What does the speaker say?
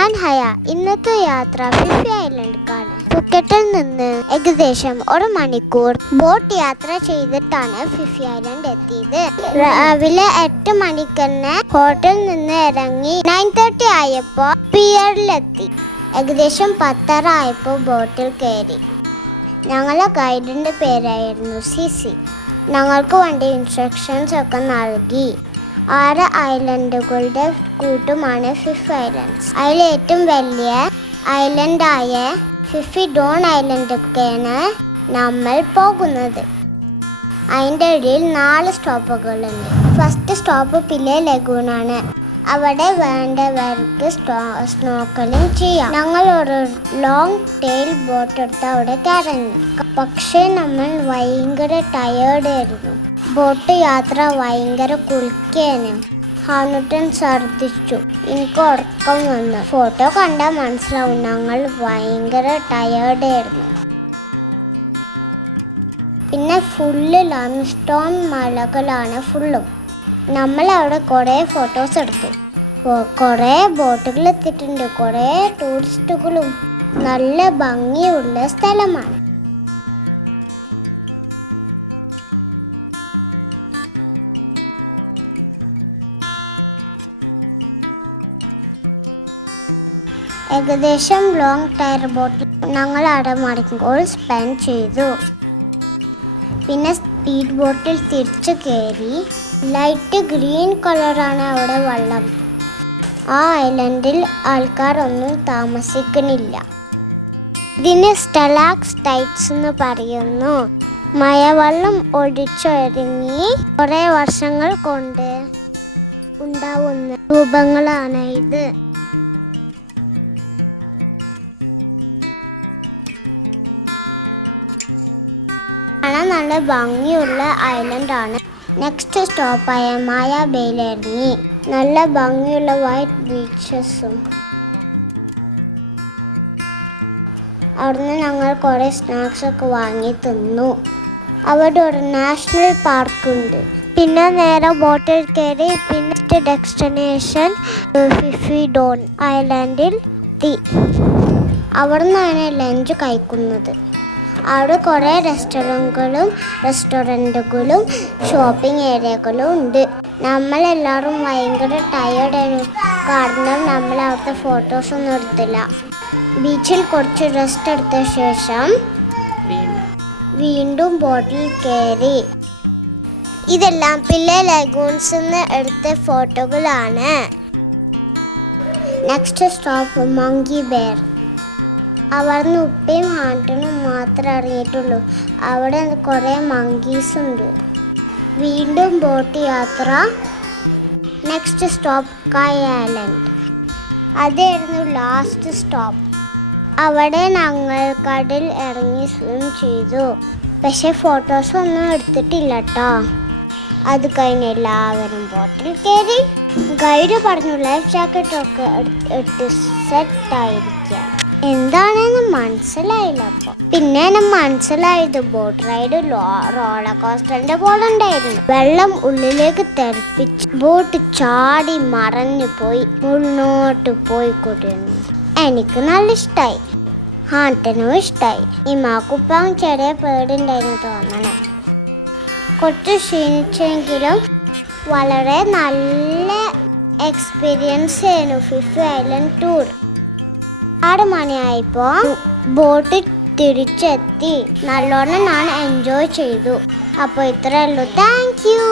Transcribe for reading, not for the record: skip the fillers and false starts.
ഞാൻ ഹയ. ഇന്നത്തെ യാത്ര ഫിഫി ഐലൻഡിലേക്കാണ്. ഫുക്കറ്റിൽ നിന്ന് ഏകദേശം 1 മണിക്കൂർ ബോട്ട് യാത്ര ചെയ്തിട്ടാണ് ഫിഫി ഐലൻഡ് എത്തിയത്. രാവിലെ 8 മണിക്ക് തന്നെ ഹോട്ടലിൽ നിന്ന് ഇറങ്ങി 9:30 ആയപ്പോൾ പിയറിലെത്തി. ഏകദേശം 10:30 ആയപ്പോൾ ബോട്ടിൽ കയറി. ഞങ്ങളെ ഗൈഡിൻ്റെ പേരായിരുന്നു സിസി. ഞങ്ങൾക്ക് വേണ്ട ഇൻസ്ട്രക്ഷൻസ് ഒക്കെ നൽകി. 6 ഐലൻഡുകളുടെ കൂട്ടുമാണ് ഫിഫി ഐലൻഡ്സ്. അതിൽ ഏറ്റവും വലിയ ഐലൻഡായ ഫിഫി ഡോൺ ഐലൻഡൊക്കെയാണ് നമ്മൾ പോകുന്നത്. അതിൻ്റെ ഇടയിൽ 4 സ്റ്റോപ്പുകളുണ്ട്. First stop പിലെ ലഗൂണാണ്. അവിടെ വേണ്ടവർക്ക് സ്നോർക്കലിംഗ് ചെയ്യാം. ഞങ്ങൾ ഒരു ലോങ് ടെയിൽ ബോട്ട് എടുത്ത് അവിടെ കയറുന്നു. പക്ഷേ നമ്മൾ ഭയങ്കര ടയേർഡായിരുന്നു. ബോട്ട് യാത്ര ഭയങ്കര കുലുക്കിയാണ്. ഹാനുട്ടൻ ഛർദ്ദിച്ചു. എനിക്ക് ഉറക്കം വന്നു. ഫോട്ടോ കണ്ടാൽ മനസ്സിലാവും ഞങ്ങൾ ഭയങ്കര ടയേർഡായിരുന്നു. പിന്നെ ഫുള്ള് ലൈംസ്റ്റോൺ മലകളാണ് ഫുള്ളും. നമ്മൾ അവിടെ കുറേ ഫോട്ടോസ് എടുത്തു. കുറേ ബോട്ടുകൾ എത്തിയിട്ടുണ്ട്. കുറേ ടൂറിസ്റ്റുകളും. നല്ല ഭംഗിയുള്ള സ്ഥലമാണ്. ഏകദേശം ലോങ് ടയർ ബോട്ടിൽ ഞങ്ങൾ അവിടെ മണിക്കൂർ സ്പെൻഡ് ചെയ്തു. പിന്നെ സ്പീഡ് ബോട്ടിൽ തിരിച്ചു കയറി. ലൈറ്റ് ഗ്രീൻ കളറാണ് അവിടെ വെള്ളം. ആ ഐലൻഡിൽ ആൾക്കാരൊന്നും താമസിക്കുന്നില്ല. ഇതിന് സ്റ്റാലാക്ടൈറ്റ്സ് എന്ന് പറയുന്നു. മഴവെള്ളം ഒഴിച്ചൊരുങ്ങി കുറേ വർഷങ്ങൾ കൊണ്ട് ഉണ്ടാവുന്ന രൂപങ്ങളാണ് ഇത്. നല്ല ഭംഗിയുള്ള ഐലൻഡാണ്. നെക്സ്റ്റ് സ്റ്റോപ്പായ മായ ബേയിലിറങ്ങി. നല്ല ഭംഗിയുള്ള വൈറ്റ് ബീച്ചസും. അവിടുന്ന് ഞങ്ങൾ കുറേ സ്നാക്സൊക്കെ വാങ്ങി തിന്നു. അവിടെ ഒരു നാഷണൽ പാർക്കുണ്ട്. പിന്നെ നേരെ ബോട്ടിൽ കയറി. പിന്നെ ഡെസ്റ്റിനേഷൻ ഫിഫി ഡോൺ ഐലൻഡിൽ എത്തി. അവിടെ നിന്നാണ് ലഞ്ച് കഴിക്കുന്നത്. അവിടെ കുറേ റെസ്റ്റോറൻറ്റുകളും ഷോപ്പിംഗ് ഏരിയകളും ഉണ്ട്. നമ്മളെല്ലാവരും ഭയങ്കര ടയേർഡായിരുന്നു. കാരണം നമ്മൾ അവിടുത്തെ ഫോട്ടോസൊന്നും എടുത്തില്ല. ബീച്ചിൽ കുറച്ച് റെസ്റ്റ് എടുത്ത ശേഷം വീണ്ടും ബോട്ടിൽ കയറി. ഇതെല്ലാം പിലെ ലഗൂൺസിൽ നിന്ന് എടുത്ത ഫോട്ടോകളാണ്. Next stop monkey bear. അവിടുന്ന് ഉപ്പയും ഹാൻട്ടനും മാത്രമേ അറിഞ്ഞിട്ടുള്ളൂ. അവിടെ കുറേ മങ്കീസ് ഉണ്ട്. വീണ്ടും ബോട്ട് യാത്ര. നെക്സ്റ്റ് സ്റ്റോപ്പ് കായ് ഐലൻഡ്. അതായിരുന്നു ലാസ്റ്റ് സ്റ്റോപ്പ്. അവിടെ ഞങ്ങൾ കടലിൽ ഇറങ്ങി സ്വിം ചെയ്തു. പക്ഷേ ഫോട്ടോസൊന്നും എടുത്തിട്ടില്ല കേട്ടോ. അത് കഴിഞ്ഞ് എല്ലാവരും ബോട്ടിൽ കയറി. ഗൈഡ് പറഞ്ഞു ലൈഫ് ജാക്കറ്റൊക്കെ ഇട്ട് സെറ്റായിരിക്കാം. എന്താണെന്ന് മനസ്സിലായില്ല. അപ്പോൾ പിന്നെ മനസ്സിലായത് ബോട്ട് റൈഡ് റോളർ കോസ്റ്ററിന്റെ പോലെ ഉണ്ടായിരുന്നു. വെള്ളം ഉള്ളിലേക്ക് തെറിപ്പിച്ച് ബോട്ട് ചാടി മറഞ്ഞു പോയി മുന്നോട്ട് പോയിക്കൊണ്ടിരുന്നു. എനിക്ക് നല്ല ഇഷ്ടമായി. ഹാൻട്ടനും ഇഷ്ടമായി. ഇമാക്കുപ്പം ചെറിയ പേടുണ്ടായിരുന്നു തോന്നണേ. കുറച്ച് ക്ഷീണിച്ചെങ്കിലും വളരെ നല്ല എക്സ്പീരിയൻസ് ആയിരുന്നു ഫിഫി ഐലൻഡ് ടൂർ. 6 മണിയായപ്പോൾ ബോട്ട് തിരിച്ചെത്തി. നല്ലോണം ഞാൻ എൻജോയ് ചെയ്തു. അപ്പോൾ ഇത്രയേ ഉള്ളൂ. Thank you.